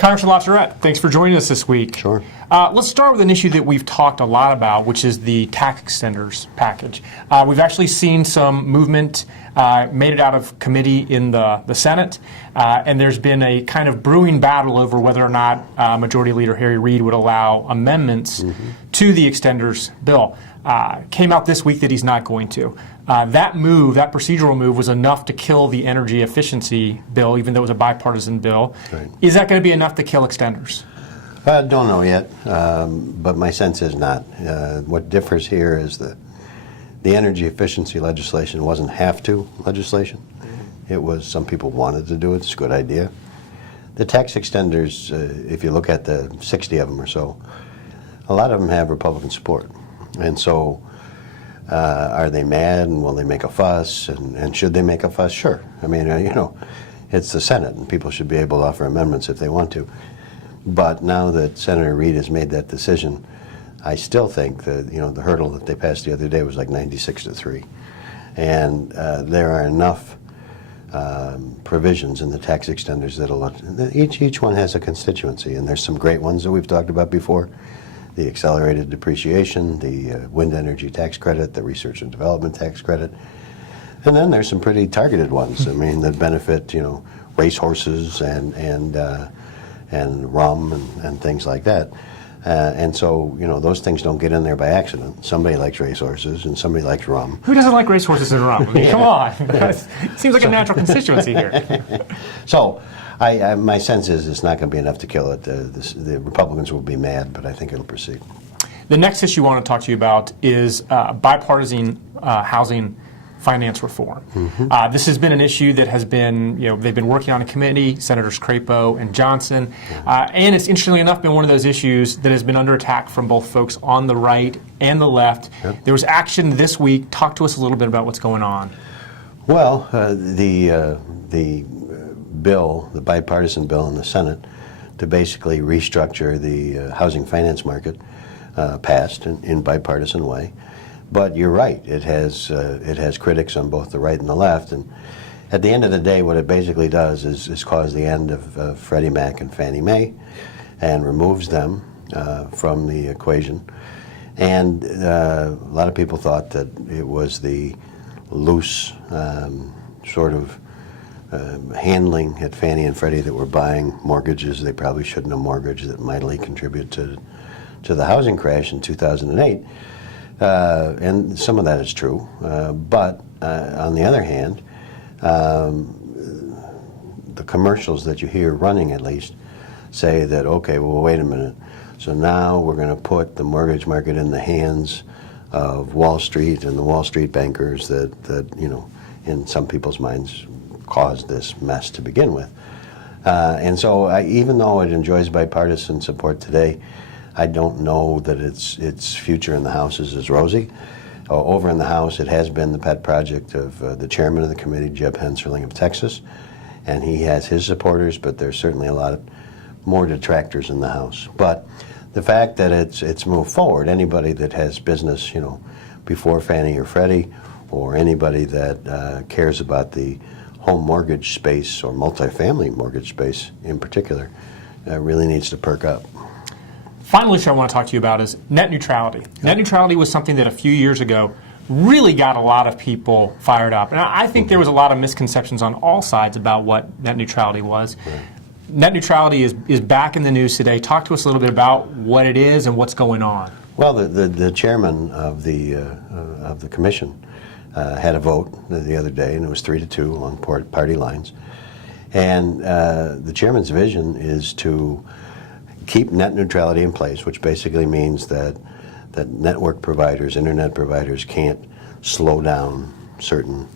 Congressman LaTourette, thanks for joining us this week. Sure. Let's start with an issue that we've talked a lot about, which is the tax extenders package. We've actually seen some movement, made it out of committee in the Senate, and there's been a kind of brewing battle over whether or not Majority Leader Harry Reid would allow amendments to the extenders bill. Came out this week that he's not going to. That procedural move, was enough to kill the energy efficiency bill, even though it was a bipartisan bill. Right. Is that going to be enough to kill extenders? Don't know yet, but my sense is not. What differs here is the energy efficiency legislation wasn't have-to legislation. It was some people wanted to do it. It's a good idea. The tax extenders, if you look at the 60 of them or so, a lot of them have Republican support. And so are they mad, and will they make a fuss, and should they make a fuss? Sure. I mean, it's the Senate, and people should be able to offer amendments if they want to. But now that Senator Reid has made that decision, I still think that, the hurdle that they passed the other day was like 96-3. And there are enough provisions in the tax extenders that each one has a constituency, and there's some great ones that we've talked about before. The accelerated depreciation, the wind energy tax credit, the research and development tax credit. And then there's some pretty targeted ones, that benefit, racehorses and rum and things like that. And so, those things don't get in there by accident. Somebody likes racehorses and somebody likes rum. Who doesn't like racehorses and rum? I mean, come on. It seems like a natural constituency here. So, my sense is it's not going to be enough to kill it. The Republicans will be mad, but I think it'll proceed. The next issue I want to talk to you about is bipartisan housing finance reform. This has been an issue that has been, they've been working on in committee, Senators Crapo and Johnson, and it's interestingly enough been one of those issues that has been under attack from both folks on the right and the left. Yep. There was action this week. Talk to us a little bit about what's going on. Well, the bill, the bipartisan bill in the Senate to basically restructure the housing finance market passed in bipartisan way. But you're right, it has critics on both the right and the left, and at the end of the day what it basically does is cause the end of Freddie Mac and Fannie Mae and removes them from the equation. And a lot of people thought that it was the loose sort of handling at Fannie and Freddie that were buying mortgages they probably shouldn't have mortgaged that mightily contribute to the housing crash in 2008. And some of that is true. But on the other hand, the commercials that you hear running at least say that, okay, well, wait a minute. So now we're going to put the mortgage market in the hands of Wall Street and the Wall Street bankers that in some people's minds caused this mess to begin with. And so even though it enjoys bipartisan support today, I don't know that its future in the House is as rosy. Over in the House, it has been the pet project of the chairman of the committee, Jeb Hensarling of Texas, and he has his supporters, but there's certainly a lot more detractors in the House. But the fact that it's moved forward, anybody that has business, before Fannie or Freddie, or anybody that cares about the home mortgage space or multifamily mortgage space in particular, really needs to perk up. Final issue I want to talk to you about is net neutrality. Net neutrality was something that a few years ago really got a lot of people fired up. And I think there was a lot of misconceptions on all sides about what net neutrality was. Right. Net neutrality is back in the news today. Talk to us a little bit about what it is and what's going on. Well, the chairman of the commission had a vote the other day, and it was 3-2 along party lines. And the chairman's vision is to keep net neutrality in place, which basically means that network providers, internet providers, can't slow down certain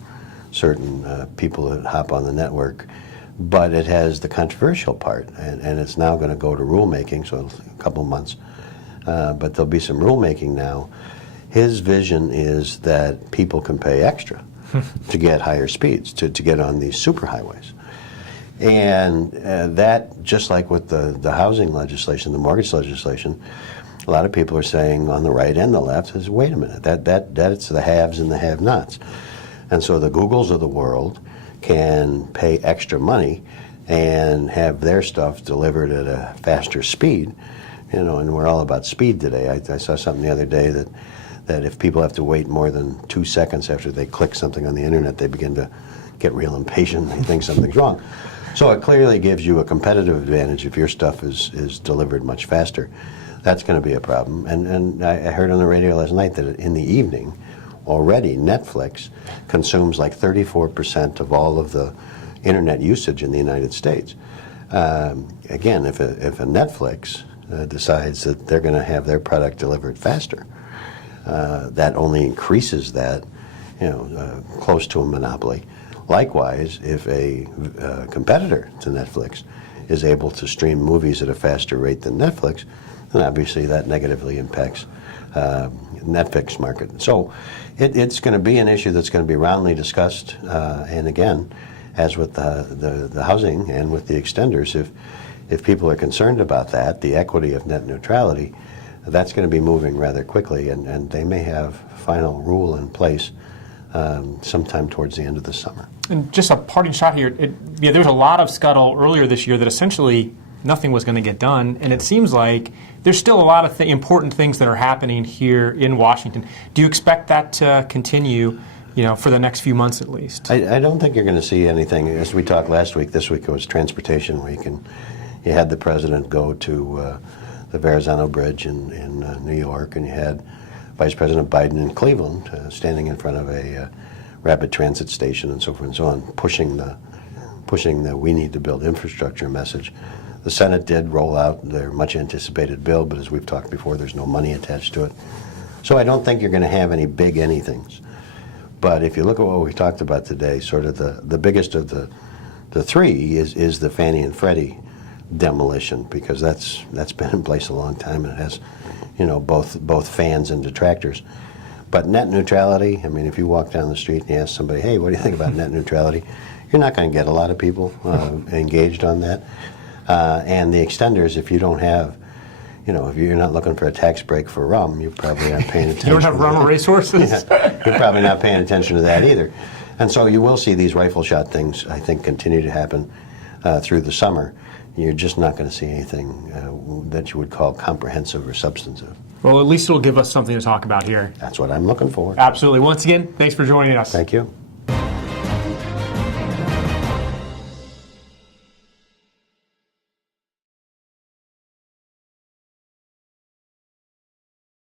people that hop on the network. But it has the controversial part, and it's now going to go to rulemaking, so a couple of months. But there'll be some rulemaking now. His vision is that people can pay extra to get higher speeds, to get on these superhighways. And that, just like with the housing legislation, the mortgage legislation, a lot of people are saying on the right and the left is, wait a minute, that's the haves and the have-nots. And so the Googles of the world can pay extra money and have their stuff delivered at a faster speed, and we're all about speed today. I saw something the other day that if people have to wait more than 2 seconds after they click something on the internet, they begin to get real impatient. They think something's wrong. So it clearly gives you a competitive advantage if your stuff is delivered much faster. That's going to be a problem. And I heard on the radio last night that in the evening, already Netflix consumes like 34% of all of the internet usage in the United States. Again, if a Netflix decides that they're going to have their product delivered faster, that only increases that, close to a monopoly. Likewise, if a competitor to Netflix is able to stream movies at a faster rate than Netflix, then obviously that negatively impacts Netflix market. So it's going to be an issue that's going to be roundly discussed. And again, as with the housing and with the extenders, if people are concerned about that, the equity of net neutrality, that's going to be moving rather quickly, and they may have final rule in place sometime towards the end of the summer. And just a parting shot here, there was a lot of scuttle earlier this year that essentially nothing was going to get done, and it seems like there's still a lot of important things that are happening here in Washington. Do you expect that to continue, for the next few months at least? I don't think you're going to see anything. As we talked last week, this week it was Transportation Week, and you had the president go to the Verrazano Bridge in New York, and you had Vice President Biden in Cleveland standing in front of a rapid transit station and so forth and so on, pushing the we need to build infrastructure message. The Senate did roll out their much anticipated bill, but as we've talked before, there's no money attached to it. So I don't think you're going to have any big anythings. But if you look at what we talked about today, sort of the biggest of the three is the Fannie and Freddie demolition, because that's been in place a long time, and it has both fans and detractors. But net neutrality, I mean, if you walk down the street and you ask somebody, hey, what do you think about net neutrality? You're not going to get a lot of people engaged on that. And the extenders, if you don't have, if you're not looking for a tax break for rum, you probably aren't paying attention. You don't have rum or racehorses? Yeah, you're probably not paying attention to that either. And so you will see these rifle shot things, I think, continue to happen through the summer. You're just not going to see anything that you would call comprehensive or substantive. Well, at least it'll give us something to talk about here. That's what I'm looking for. Absolutely. Once again, thanks for joining us. Thank you.